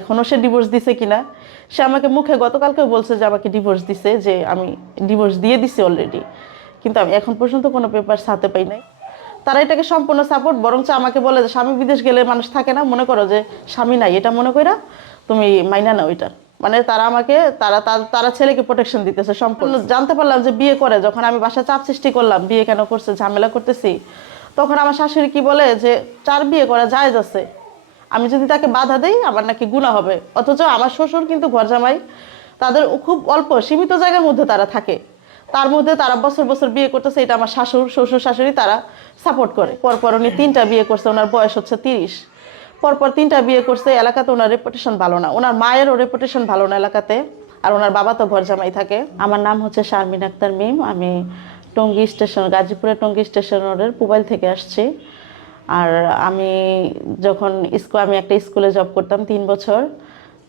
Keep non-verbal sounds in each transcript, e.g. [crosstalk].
এখনও সে ডিভোর্স দিছে কিনা সে আমাকে মুখে গতকালকে বলছে যে আমাকে ডিভোর্স দিছে যে আমি ডিভোর্স দিয়ে দিছি অলরেডি কিন্তু আমি এখন পর্যন্ত কোনো পেপার হাতে পাই নাই। তারা এটাকে সম্পূর্ণ সাপোর্ট বরঞ্চ আমাকে বলে যে স্বামী বিদেশ গেলে মানুষ থাকে না মনে করো যে স্বামী নাই এটা মনে কইরা তুমি মাইনা নাও এটা। মানে তারা আমাকে তারা তার- ছেলেকে প্রোটেকশন দিতেছে সম্পূর্ণ। জানতে পারলাম যে বিয়ে করে যখন আমি বাসা চাপ সৃষ্টি করলাম বিয়ে কেন করছে ঝামেলা করতেছি তখন আমার শাশুড়ি কি বলে যে চার বিয়ে করা যায় আছে। আমি যদি তাকে বাধা দেই, আমার নাকি গুণা হবে। অথচ আমার শ্বশুর কিন্তু ঘর জামাই তাদের খুব অল্প, সীমিত জায়গার মধ্যে তারা থাকে। তার মধ্যে তারা বছর বছর বিয়ে করতেছে, এটা আমার শাশুড় শ্বশুর শাশুড়ি তারা সাপোর্ট করে। পরপর উনি তিনটা বিয়ে করছে, ওনার বয়স হচ্ছে তিরিশ। পরপর তিনটা বিয়ে করছে, এলাকাতে ওনার রেপুটেশন ভালো না। ওনার মায়েরও রেপুটেশন ভালো না এলাকাতে, আর ওনার বাবা তো ঘর জামাই থাকে। আমার নাম হচ্ছে শারমিন আক্তার মিম। আমি টঙ্গী স্টেশন, গাজীপুরের টঙ্গী স্টেশনের পুবাইল থেকে আসছি। আর আমি যখন স্কুল আমি একটা স্কুলে জব করতাম তিন বছর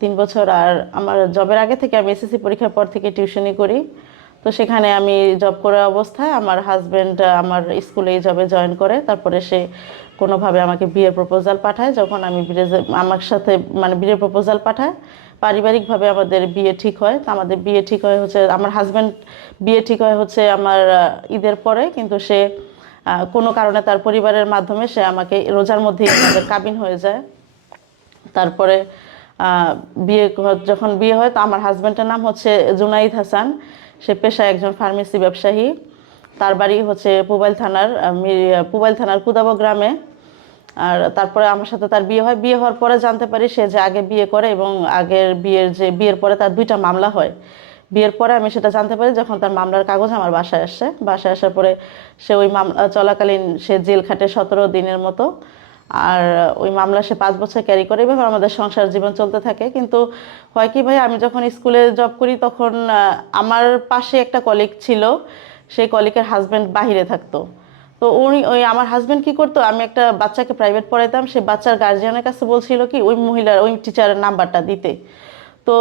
তিন বছর আর আমার জবের আগে থেকে আমি এসএসসি পরীক্ষার পর থেকে টিউশনি করি। তো সেখানে আমি জব করার অবস্থায় আমার হাজব্যান্ড আমার স্কুলে এই জবে জয়েন করে। তারপরে সে কোনোভাবে আমাকে বিয়ের প্রপোজাল পাঠায়। যখন আমি আমার সাথে মানে বিয়ের প্রপোজাল পাঠায়, পারিবারিকভাবে আমাদের বিয়ে ঠিক হয়। তো আমাদের বিয়ে ঠিক হয় হচ্ছে আমার হাজব্যান্ড বিয়ে ঠিক হয় হচ্ছে আমার ঈদের পরে। কিন্তু সে কোনো কারণে তার পরিবারের মাধ্যমে সে আমাকে রোজার মধ্যেই কাবিন হয়ে যায়। তারপরে বিয়ে যখন বিয়ে হয়, তো আমার হাজব্যান্ডের নাম হচ্ছে জুনাইদ হাসান। সে পেশায় একজন ফার্মেসি ব্যবসায়ী। তার বাড়ি হচ্ছে পুবাইল থানার পুবাইল থানার কুদাব গ্রামে। আর তারপরে আমার সাথে তার বিয়ে হয়। বিয়ে হওয়ার পরে জানতে পারি সে যে আগে বিয়ে করে এবং আগের বিয়ের যে, বিয়ের পরে তার দুইটা মামলা হয়। বিয়ের পরে আমি সেটা জানতে পারি যখন তার মামলার কাগজ আমার বাসায় আসছে বাসায় আসার পরে সে ওই মামলা, চলাকালীন সে জেল খাটে সতেরো দিনের মতো। আর ওই মামলা সে পাঁচ বছর ক্যারি করে। এভাবে আমাদের সংসার জীবন চলতে থাকে। কিন্তু হয় কি ভাই, আমি যখন স্কুলে জব করি তখন আমার পাশে একটা কলিগ ছিল। সেই কলিগের হাজব্যান্ড বাহিরে থাকতো। তো উনি, ওই আমার হাজব্যান্ড কি করতো? আমি একটা বাচ্চাকে প্রাইভেট পড়াইতাম। সে বাচ্চার গার্জিয়ানের কাছে বলছিল কি, ওই মহিলার, ওই টিচারের নাম্বারটা দিতে। তো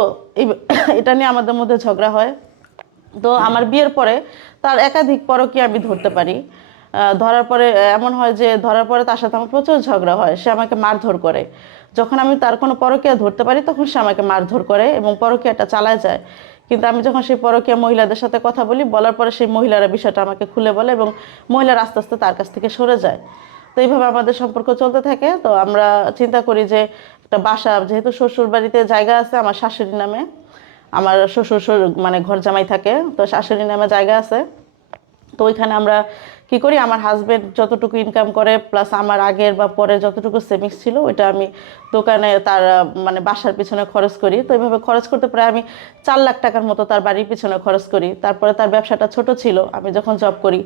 এটা নিয়ে আমাদের মধ্যে ঝগড়া হয়। তো আমার বিয়ের পরে তার একাধিক পরকীয়া আমি ধরতে পারি। ধরার পরে এমন হয় যে ধরার পরে তার সাথে আমার প্রচুর ঝগড়া হয়, সে আমাকে মারধর করে। যখন আমি তার কোনো পরকীয়া ধরতে পারি তখন সে আমাকে মারধর করে এবং পরকীয়াটা চালায় যায়। কিন্তু আমি যখন সেই পরকীয়া মহিলাদের সাথে কথা বলি, বলার পরে সেই মহিলারা বিষয়টা আমাকে খুলে বলে এবং মহিলারা আস্তে আস্তে তার কাছ থেকে সরে যায়। তো এইভাবে আমাদের সম্পর্ক চলতে থাকে। তো আমরা চিন্তা করি যে একটা বাসা, যেহেতু শ্বশুর বাড়িতে জায়গা আছে আমার শাশুড়ি নামে। আমার শ্বশুর মানে ঘর জামাই থাকে, তো শাশুড়ি নামে জায়গা আছে। তো ওইখানে আমরা কি করি, আমার হাজবেন্ড যতটুকু ইনকাম করে প্লাস আমার আগের বা পরের যতটুকু সেভিংস ছিল, ওইটা আমি দোকানে তার মানে বাসার পিছনে খরচ করি। তো এইভাবে খরচ করতে প্রায় আমি চার লাখ টাকার মতো তার বাড়ির পিছনে খরচ করি। তারপরে তার ব্যবসাটা ছোট ছিল, আমি যখন জব করি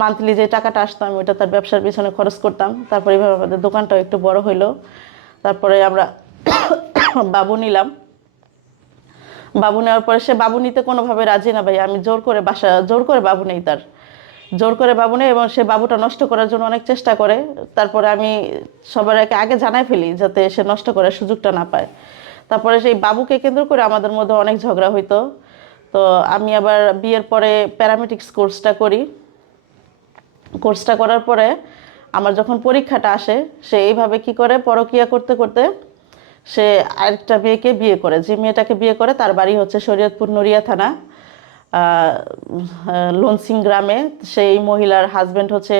মান্থলি যে টাকাটা আসতো, আমি ওইটা তার ব্যবসার পিছনে খরচ করতাম। তারপরে এইভাবে আমাদের দোকানটাও একটু বড় হইল। তারপরে আমরা বাবু নিলাম। বাবু নেওয়ার পরে সে বাবু নিতে কোনোভাবে রাজি না ভাই, আমি জোর করে বাসা, জোর করে বাবু নেই তার। জোর করে বাবু নেই এবং সে বাবুটা নষ্ট করার জন্য অনেক চেষ্টা করে। তারপরে আমি সবার আগে আগে জানাই ফেলি যাতে সে নষ্ট করার সুযোগটা না পায়। তারপরে সেই বাবুকে কেন্দ্র করে আমাদের মধ্যে অনেক ঝগড়া হইতো। তো আমি আবার বিয়ের পরে প্যারামেটিক্স কোর্সটা করি। কোর্সটা করার পরে আমার যখন পরীক্ষাটা আসে, সে এইভাবে কি করে? পরকিয়া করতে করতে সে আরেকটা মেয়েকে বিয়ে করে। যে মেয়েটাকে বিয়ে করে, তার বাড়ি হচ্ছে শরীয়তপুর নড়িয়া থানা লনসিং গ্রামে। সেই মহিলার হাজব্যান্ড হচ্ছে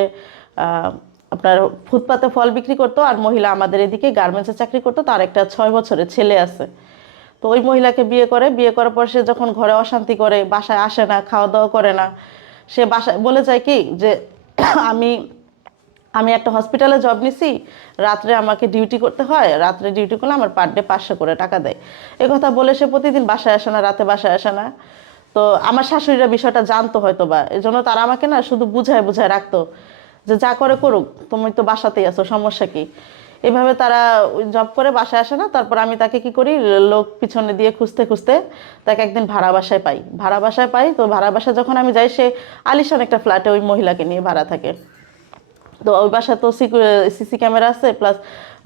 আপনার ফুটপাতে ফল বিক্রি করতো আর মহিলা আমাদের এদিকে গার্মেন্টসে চাকরি করতো। তার একটা ছয় বছরের ছেলে আছে। তো ওই মহিলাকে বিয়ে করে। বিয়ে করার পর সে যখন ঘরে অশান্তি করে, বাসায় আসে না খাওয়া দাওয়া করে না, সে বাসায় বলে যায় কি যে, [clears throat] আমি আমি একটা হসপিটালে জব নিছি, রাত্রে আমাকে ডিউটি করতে হয়, রাত্রে ডিউটি করলে আমার পার ডে পাঁচশো করে টাকা দেয়। এ কথা বলে সে প্রতিদিন বাসায় আসে না, রাতে বাসায় আসে না। তো আমার শাশুড়িরা বিষয়টা জানতো হয়তো বা এই জন্য তারা আমাকে না শুধু বুঝায় বুঝায় রাখতো যে যা করে করুক, তুমি তো বাসাতেই আছো, সমস্যা কি? এভাবে তারা জব করে বাসায় আসে না, তারপর আমি তাকে কি করি, লোক পিছনে দিয়ে খুঁজতে খুঁজতে তাকে একদিন ভাড়া বাসায় পাই। ভাড়া বাসায় পাই, তো ভাড়া বাসায় যখন আমি যাই, সে আলিশান একটা ফ্ল্যাটে ওই মহিলাকে নিয়ে ভাড়া থাকে। তো ওই বাসায় তো সিসি ক্যামেরা আছে প্লাস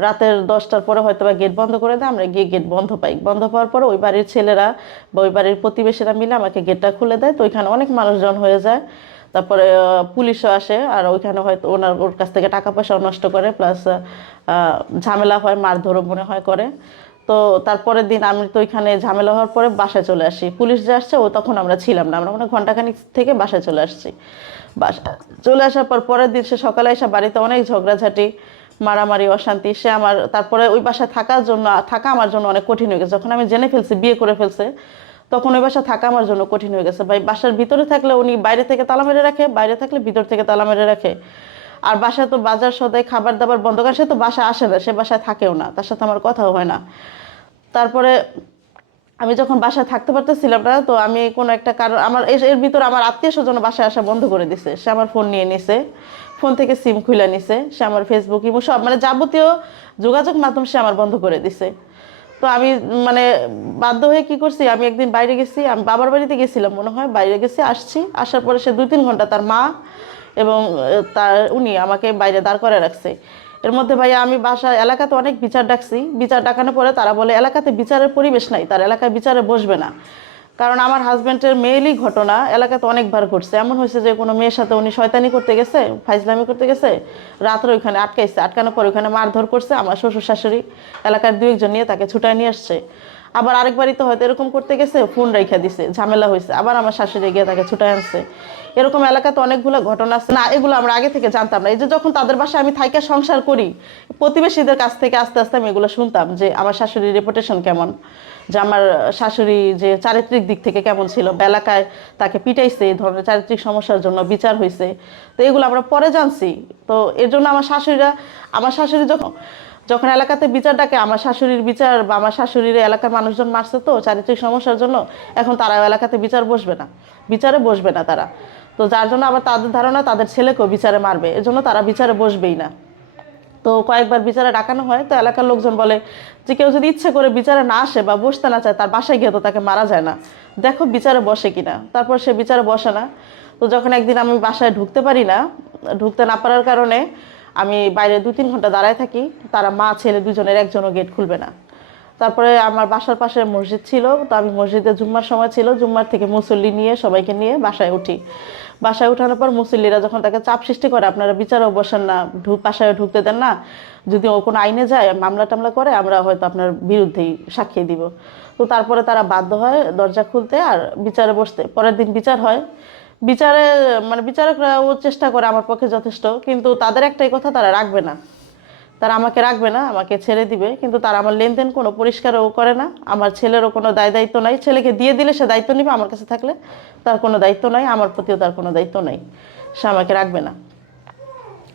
রাতের দশটার পরে হয়তো বা গেট বন্ধ করে দেয়, আমরা গিয়ে গেট বন্ধ পাই। বন্ধ পাওয়ার পরে ওই বাড়ির ছেলেরা বা ওই বাড়ির প্রতিবেশীরা মিলে আমাকে গেটটা খুলে দেয়। তো ওইখানে অনেক মানুষজন হয়ে যায়। তারপরে পুলিশও আসে, আর ওইখানে হয়তো ওনার, ওর কাছ থেকে টাকা পয়সাও নষ্ট করে প্লাস ঝামেলা হয়, মারধরও মনে হয় করে। তো তারপরের দিন আমি তো ওইখানে ঝামেলা হওয়ার পরে বাসায় চলে আসি। পুলিশ যে আসছে, ও তখন আমরা ছিলাম না। আমরা মানে ঘন্টাখানিক থেকে বাসায় চলে আসছি। বাসা, চলে আসার পর পরের দিন সে সকালে এসে বাড়িতে অনেক ঝগড়াঝাটি, মারামারি, অশান্তি। সে আমার, তারপরে ওই বাসায় থাকার জন্য, থাকা আমার জন্য অনেক কঠিন হয়ে গেছে। যখন আমি জেনে ফেলছি, বিয়ে করে ফেলছে, তখন ওই বাসা থাকা আমার জন্য কঠিন হয়ে গেছে। ভাই, বাসার ভিতরে থাকলে উনি বাইরে থেকে তালা মেরে রাখে, বাইরে থাকলে ভিতর থেকে তালা মেরে রাখে। আর বাসায় তো বাজার সদাই খাবার দাবার বন্ধ করে, সে তো বাসায় আসে না, সে বাসায় থাকেও না, তার সাথে আমার কথাও হয় না। তারপরে আমি যখন বাসায় থাকতে পারতেছিলাম না, তো আমি কোনো একটা কারণ, আমার এর ভিতর আমার আত্মীয় স্বজন বাসায় আসা বন্ধ করে দিছে। সে আমার ফোন নিয়ে নিছে, ফোন থেকে সিম খুলে নিছে, সে আমার ফেসবুক ইমো সব মানে যাবতীয় যোগাযোগ মাধ্যম সে আমার বন্ধ করে দিছে। তো আমি মানে বাধ্য হয়ে কি করছি, আমি একদিন বাইরে গেছি, আমি বাবার বাড়িতে গেছিলাম মনে হয়, বাইরে গেছি, আসছি, আসার পরে সে দুই তিন ঘণ্টা তার মা এবং তার, উনি আমাকে বাইরে দাঁড় করে রাখছে। এর মধ্যে ভাইয়া আমি বাসা এলাকাতে অনেক বিচার ডাকছি। বিচার ডাকানোর পরে তারা বলে, এলাকাতে বিচারের পরিবেশ নাই, তার এলাকায় বিচারে বসবে না। কারণ আমার হাজব্যান্ডের মেয়েলই ঘটনা, এলাকাতে অনেকবার ঘটছে। এমন হয়েছে যে কোনো মেয়ের সাথে উনি শয়তানি করতে গেছে, ফাইজলামি করতে গেছে, রাত্রে ওইখানে আটকাইছে। আটকানোর পর ওইখানে মারধর করছে আমার শ্বশুর শাশুড়ি, এলাকার দু একজন নিয়ে তাকে ছুটায় নিয়ে আসছে। আবার আরেকবারই তো হয়তো এরকম করতে গেছে, ফোন রেখে দিছে, ঝামেলা হয়েছে। আবার আমার শাশুড়ি গিয়ে তাকে ছুটায় আনছে। এরকম এলাকাতে অনেকগুলো ঘটনা আছে। না, এগুলো আমরা আগে থেকে জানতাম না। এই যে যখন তাদের বাসায় আমি থাইকা সংসার করি, প্রতিবেশীদের কাছ থেকে আস্তে আস্তে আমি এগুলো শুনতাম যে আমার শাশুড়ির রেপুটেশন কেমন, যে আমার শাশুড়ি যে চারিত্রিক দিক থেকে কেমন ছিল। এলাকায় তাকে পিটাইছে, এই ধরনের চারিত্রিক সমস্যার জন্য বিচার হয়েছে। তো এগুলো আমরা পরে জানছি। তো এর জন্য আমার শাশুড়িরা, আমার শাশুড়ি যখন যখন এলাকাতে বিচার ডাকে, আমার শাশুড়ির বিচার বা আমার শাশুড়ির এলাকার মানুষজন মারছে তো, চারিত্রিক সমস্যার জন্য এখন তারা এলাকাতে বিচার বসবে না। বিচারে বসবে না তারা। তো যার জন্য আবার তাদের ধারণা, তাদের ছেলেকেও বিচারে মারবে। এজন্য তারা বিচারে বসবেই না। তো কয়েকবার বিচারে ডাকানো হয়। তো এলাকার লোকজন বলে যে, কেউ যদি ইচ্ছে করে বিচারে না আসে বা বসতে না চায়, তার বাসায় গিয়ে তো তাকে মারা যায় না। দেখো বিচারে বসে কিনা। তারপর সে বিচারে বসে না। তো যখন একদিন আমি বাসায় ঢুকতে পারি না, ঢুকতে না পারার কারণে আমি বাইরে দু তিন ঘণ্টা দাঁড়ায় থাকি, তারা মা, ছেলে দুজনের, একজনও গেট খুলবে না। তারপরে আমার বাসার পাশে মসজিদ ছিল, তো আমি মসজিদে জুম্মার সময় ছিল, জুম্মার থেকে মুসল্লি নিয়ে সবাইকে নিয়ে বাসায় উঠি। বাসায় উঠানোর পর মুসল্লিরা যখন তাকে চাপ সৃষ্টি করে, আপনারা বিচারেও বসেন না বাসায় ঢুকতে দেন না, যদি ও কোনো আইনে যায়, মামলা টামলা করে, আমরা হয়তো আপনার বিরুদ্ধেই সাক্ষী দিব। তো তারপরে তারা বাধ্য হয় দরজা খুলতে আর বিচারে বসতে। পরের দিন বিচার হয়। বিচারে মানে বিচারকরা ও চেষ্টা করে আমার পক্ষে যথেষ্ট, কিন্তু তাদের একটাই কথা, তারা রাখবে না। তারা আমাকে রাখবে না, আমাকে ছেড়ে দিবে, কিন্তু তারা আমার লেনদেন কোনো পরিষ্কারও করে না, আমার ছেলেরও কোনো দায় দায়িত্ব নাই। ছেলেকে দিয়ে দিলে সে দায়িত্ব নিবে আমার কাছে থাকলে, তার কোনো দায়িত্ব নাই, আমার প্রতিও তার কোনো দায়িত্ব নাই। সে আমাকে রাখবে না।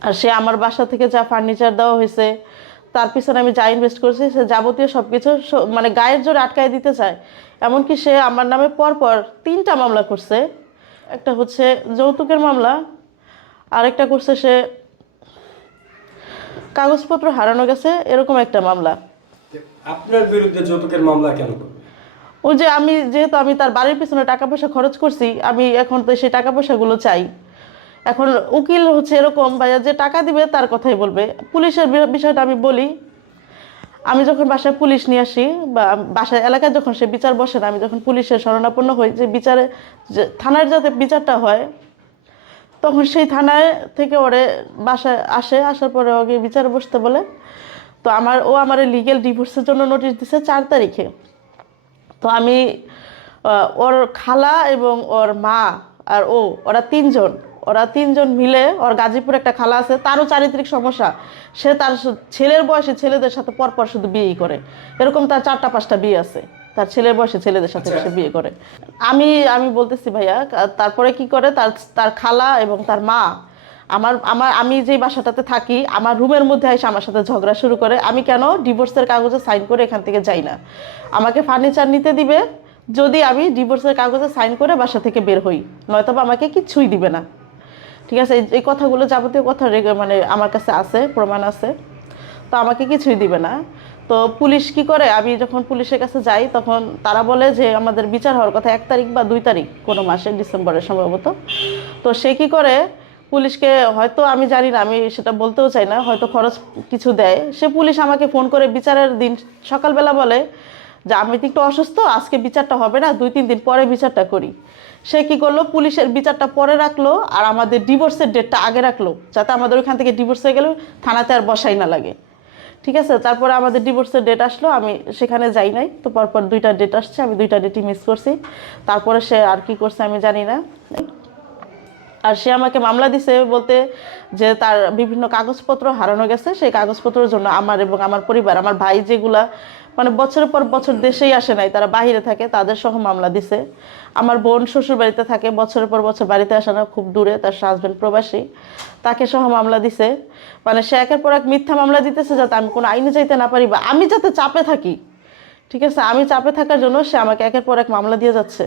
আর সে আমার বাসা থেকে যা ফার্নিচার দেওয়া হয়েছে, তার পিছনে আমি যা ইনভেস্ট করছি, সে যাবতীয় সব কিছু মানে গায়ের জোরে আটকায় দিতে চায়। এমনকি সে আমার নামে পরপর তিনটা মামলা করছে একটা হচ্ছে যৌতুকের মামলা আরেকটা করছে সে কাগজপত্র হারানো গেছে এরকম একটা মামলা। আপনার বিরুদ্ধে যৌতুকের মামলা কেন ওই যে আমি যেহেতু আমি তার বাড়ির পিছনে টাকা পয়সা খরচ করছি আমি এখন তো সেই টাকা পয়সাগুলো চাই। এখন উকিল হচ্ছে এরকম ভাইয়া যে টাকা দিবে তার কথাই বলবে। পুলিশের বিষয়টা আমি বলি আমি যখন বাসায় পুলিশ নিয়ে আসি বা বাসায় এলাকায় যখন সে বিচার বসে না, আমি যখন পুলিশের শরণাপন্ন হই, যে বিচারে থানার যাতে বিচারটা হয়, তখন সেই থানায় থেকে ওরে বাসায় আসে, আসার পরে ওকে বিচারে বসতে বলে। তো আমার, ও আমার লিগেল ডিভোর্সের জন্য নোটিশ দিছে চার তারিখে। তো আমি ওর খালা এবং ওর মা আর ও, ওরা তিনজন। ওরা তিনজন মিলে ওর গাজীপুর একটা খালা আছে তারও চারিত্রিক সমস্যা। সে তার ছেলের বয়সে ছেলেদের সাথে পরপর শুধু বিয়েই করে। এরকম তার চারটা পাঁচটা বিয়ে আছে। তার ছেলের বয়সে ছেলেদের সাথে আচ্ছা। সে বিয়ে করে। আমি আমি বলতেছি ভাইয়া তারপরে কি করে? তার তার খালা এবং তার মা আমার আমার আমি যে বাসাটাতে থাকি আমার রুমের মধ্যে এসে আমার সাথে ঝগড়া শুরু করে। আমি কেন ডিভোর্সের কাগজে সাইন করে এখান থেকে যাই না? আমাকে ফার্নিচার নিতে দিবে। যদি আমি ডিভোর্সের কাগজে সাইন করে বাসা থেকে বের হই নয়তো আমাকে কিচ্ছুই দিবে না। ঠিক আছে? এই- কথাগুলো যাবতীয় কথা মানে আমার কাছে আছে, প্রমাণ আছে। তো আমাকে কিছুই দিবে না। তো পুলিশ কি করে? আমি যখন পুলিশের কাছে যাই, তখন তারা বলে যে আমাদের বিচার হওয়ার কথা এক তারিখ বা দুই তারিখ, কোনো মাসে, ডিসেম্বরের সম্ভবত। তো সে কি করে? পুলিশকে হয়তো আমি জানি না, আমি সেটা বলতেও চাই না, হয়তো খরচ কিছু দেয়। সে পুলিশ আমাকে ফোন করে বিচারের দিন সকালবেলা বলে যে, আমি তো একটু অসুস্থ, আজকে বিচারটা হবে না, দুই, তিন দিন পরে বিচারটা করি। সে কি করল? পুলিশের বিচারটা পরে রাখল আর আমাদের ডিভোর্সের ডেটটা আগে রাখল, যাতে আমাদের ওইখান থেকে ডিভোর্স হয়ে গেলেও থানাতে আর বসাই না লাগে। ঠিক আছে? তারপরে আমাদের ডিভোর্সের ডেট আসলো, আমি সেখানে যাই নাই, তো পরপর দুইটা ডেট আসছে, আমি দুইটা ডেটই মিস করছি। তারপরে সে আর কি করছে আমি জানি না। আর সে আমাকে মামলা দিছে বলতে যে তার বিভিন্ন কাগজপত্র হারানো গেছে, সেই কাগজপত্রের জন্য আমার এবং আমার পরিবার, আমার ভাই যেগুলা মানে বছরের পর বছর দেশেই আসে নাই, তারা বাহিরে থাকে, তাদের সহ মামলা দিছে। আমার বোন শ্বশুর বাড়িতে থাকে, বছরের পর বছর বাড়িতে আসে না, খুব দূরে, তার হাজব্যান্ড প্রবাসী। তাকে সহ মামলা দিছে। মানে সে একের পর এক মিথ্যা মামলা দিতেছে যাতে আমি কোনো আইনে যাইতে না পারি বা আমি যাতে চাপে থাকি। ঠিক আছে, আমি চাপে থাকার জন্য সে আমাকে একের পর এক মামলা দিয়ে যাচ্ছে।